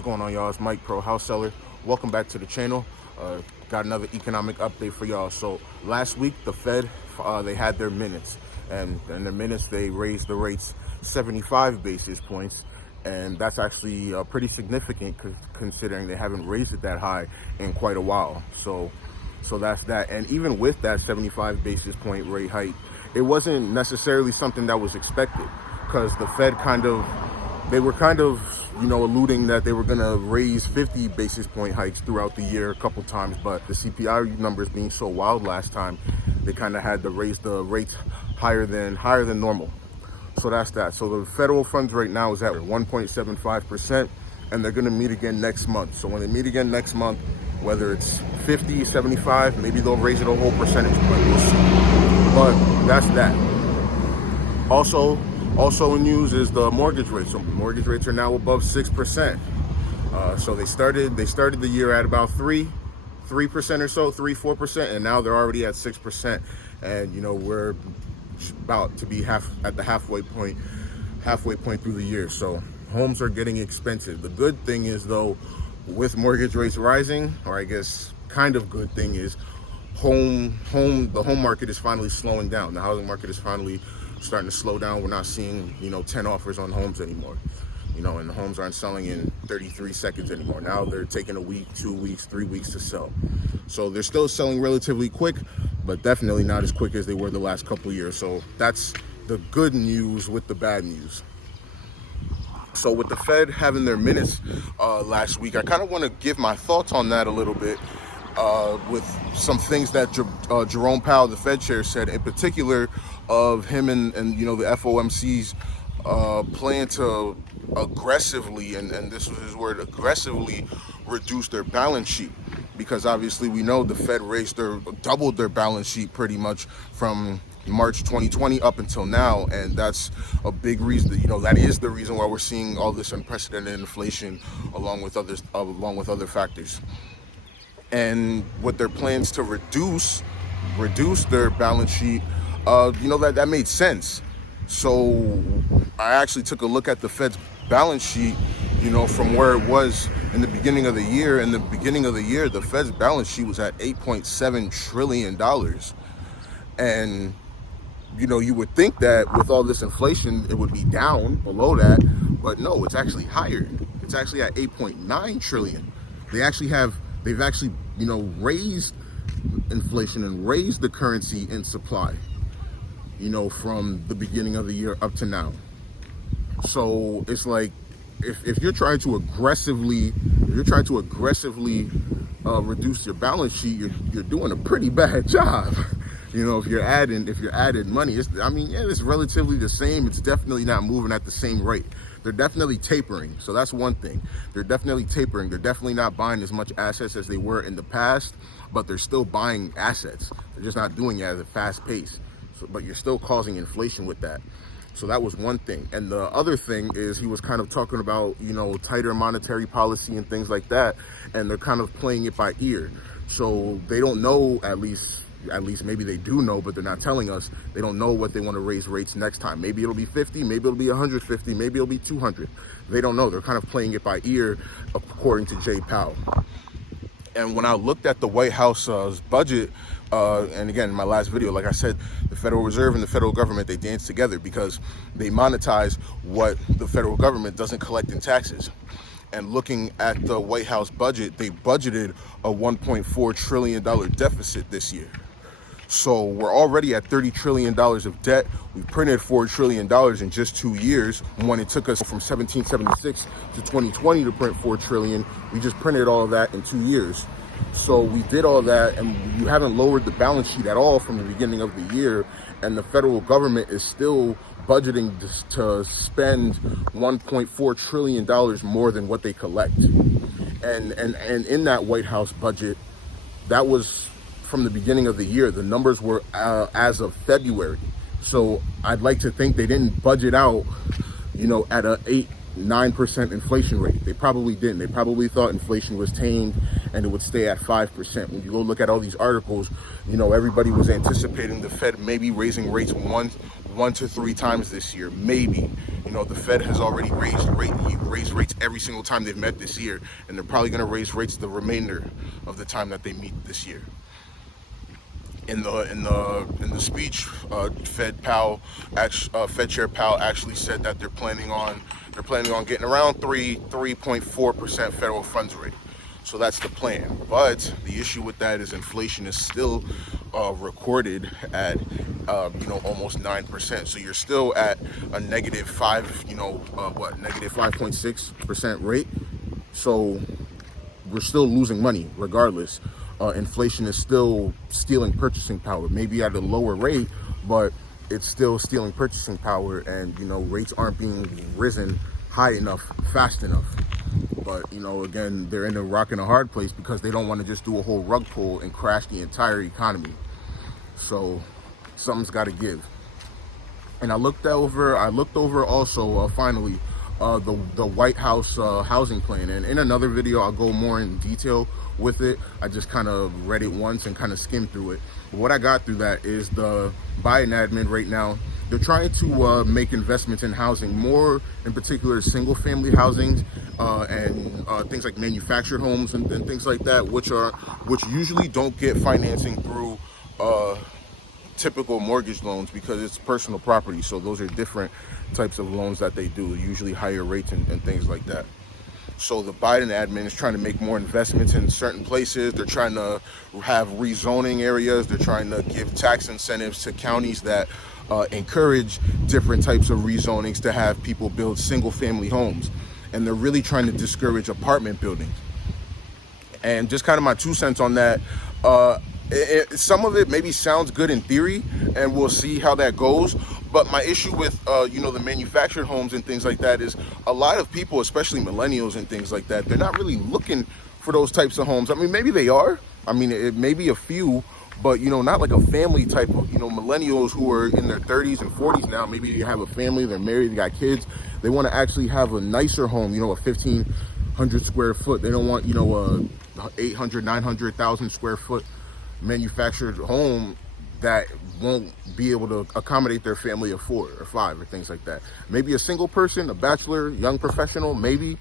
What's going on, y'all? It's Mike, Pro House Seller. Welcome back to the channel. Got another economic update for y'all. So last week, the Fed, they had their minutes. And in their minutes, they raised the rates 75 basis points. And that's actually pretty significant considering they haven't raised it that high in quite a while. So that's that. And even with that 75 basis point rate hike, it wasn't necessarily something that was expected, because the Fed they were alluding that they were going to raise 50 basis point hikes throughout the year a couple times, but the CPI numbers being so wild last time, they kind of had to raise the rates higher than normal. So that's that. So the federal funds rate now is at 1.75%, and they're going to meet again next month. So when they meet again next month, whether it's 50, 75, maybe they'll raise it a whole percentage point. We'll see. But that's that. Also in news is the mortgage rates. So mortgage rates are now above 6%. So they started the year at about 3% or so, 4%, and now they're already at 6%. And we're about to be at the halfway point through the year. So homes are getting expensive. The good thing is, though, with mortgage rates rising, or I guess kind of good thing is, the home market is finally slowing down. The housing market is finally starting to slow down. We're not seeing 10 offers on homes anymore, and the homes aren't selling in 33 seconds anymore. Now they're taking a week, 2 weeks, 3 weeks to sell. So they're still selling relatively quick, but definitely not as quick as they were the last couple of years. So that's the good news with the bad news. So with the Fed having their minutes last week, I kind of want to give my thoughts on that a little bit, with some things that Jerome Powell, the Fed chair, said, in particular of him and the FOMC's plan to aggressively, and this was his word, aggressively reduce their balance sheet. Because obviously we know the Fed doubled their balance sheet pretty much from March 2020 up until now, and that's a big reason. That is the reason why we're seeing all this unprecedented inflation, along with other factors. And with their plans to reduce their balance sheet, that made sense. So I actually took a look at the Fed's balance sheet, from where it was in the beginning of the year. In the beginning of the year, the Fed's balance sheet was at $8.7 trillion. And, you would think that with all this inflation, it would be down below that, but no, it's actually higher. It's actually at 8.9 trillion. They've actually, raised inflation and raised the currency in supply, from the beginning of the year up to now. So it's like, if you're trying to aggressively reduce your balance sheet, you're doing a pretty bad job. If you're adding money, it's relatively the same. It's definitely not moving at the same rate. They're definitely tapering. So that's one thing. They're definitely tapering. They're definitely not buying as much assets as they were in the past, but they're still buying assets. They're just not doing it at a fast pace. But you're still causing inflation with that. So that was one thing. And the other thing is, he was kind of talking about, tighter monetary policy and things like that. And they're kind of playing it by ear. So they don't know, at least maybe they do know, but they're not telling us. They don't know what they want to raise rates next time. Maybe it'll be 50, maybe it'll be 150, maybe it'll be 200. They don't know. They're kind of playing it by ear, according to J Pow. And when I looked at the White House's budget, and again, in my last video, like I said, the Federal Reserve and the federal government, they dance together because they monetize what the federal government doesn't collect in taxes. And looking at the White House budget, they budgeted a $1.4 trillion deficit this year. So we're already at $30 trillion of debt. We printed $4 trillion in just 2 years. When it took us from 1776 to 2020 to print $4 trillion, we just printed all of that in 2 years. So we did all that, and you haven't lowered the balance sheet at all from the beginning of the year, and the federal government is still budgeting to spend $1.4 trillion more than what they collect. And in that White House budget, that was from the beginning of the year. The numbers were as of February. So I'd like to think they didn't budget out, at a 9% inflation rate. They probably didn't. They probably thought inflation was tamed and it would stay at 5%. When you go look at all these articles, everybody was anticipating the Fed maybe raising rates 1 to 3 times this year, maybe. You know, the Fed has already raised rates every single time they've met this year, and they're probably going to raise rates the remainder of the time that they meet this year. In the speech, Fed Chair Powell actually said that they're planning on getting around 3.4% federal funds rate. So that's the plan. But the issue with that is inflation is still recorded at almost 9%. So you're still at a negative 5.6% rate. So we're still losing money regardless. Inflation is still stealing purchasing power, maybe at a lower rate, but it's still stealing purchasing power, and rates aren't being risen high enough, fast enough. But again, they're in a rock and a hard place because they don't want to just do a whole rug pull and crash the entire economy. So something's got to give. And I looked over also finally the White House housing plan, and in another video I'll go more in detail with it. I just kind of read it once and kind of skimmed through it. But what I got through that is the Biden admin right now, they're trying to make investments in housing, more in particular single family housings and things like manufactured homes and things like that, which usually don't get financing through typical mortgage loans because it's personal property. So those are different types of loans that they do, usually higher rates and things like that. So the Biden admin is trying to make more investments in certain places. They're trying to have rezoning areas. They're trying to give tax incentives to counties that encourage different types of rezonings to have people build single family homes. And they're really trying to discourage apartment buildings. And just kind of my 2 cents on that, some of it maybe sounds good in theory, and we'll see how that goes. But my issue with, the manufactured homes and things like that is a lot of people, especially millennials and things like that, they're not really looking for those types of homes. I mean, maybe they are. I mean, it may be a few, but, not like a family type of, millennials who are in their 30s and 40s now. Maybe they have a family, they're married, they got kids. They want to actually have a nicer home, a 1,500 square foot. They don't want, a 800, 900,000 square foot manufactured home that won't be able to accommodate their family of 4 or 5 or things like that. Maybe a single person, a bachelor, young professional, maybe,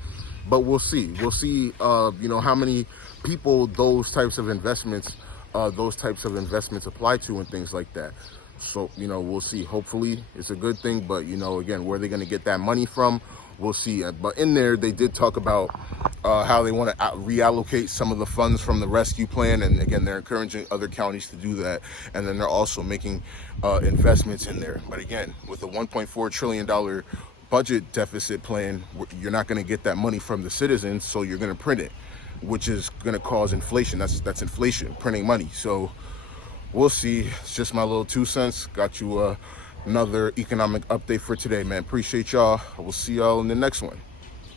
but we'll see. We'll see, how many people those types of investments apply to and things like that. So, we'll see. Hopefully it's a good thing, but, again, where they're going to get that money from, we'll see. But in there, they did talk about how they want to reallocate some of the funds from the rescue plan. And again, they're encouraging other counties to do that. And then they're also making investments in there. But again, with a $1.4 trillion budget deficit plan, you're not going to get that money from the citizens. So you're going to print it, which is going to cause inflation. That's inflation, printing money. So we'll see. It's just my little 2 cents. Got you another economic update for today, man. Appreciate y'all. I will see y'all in the next one.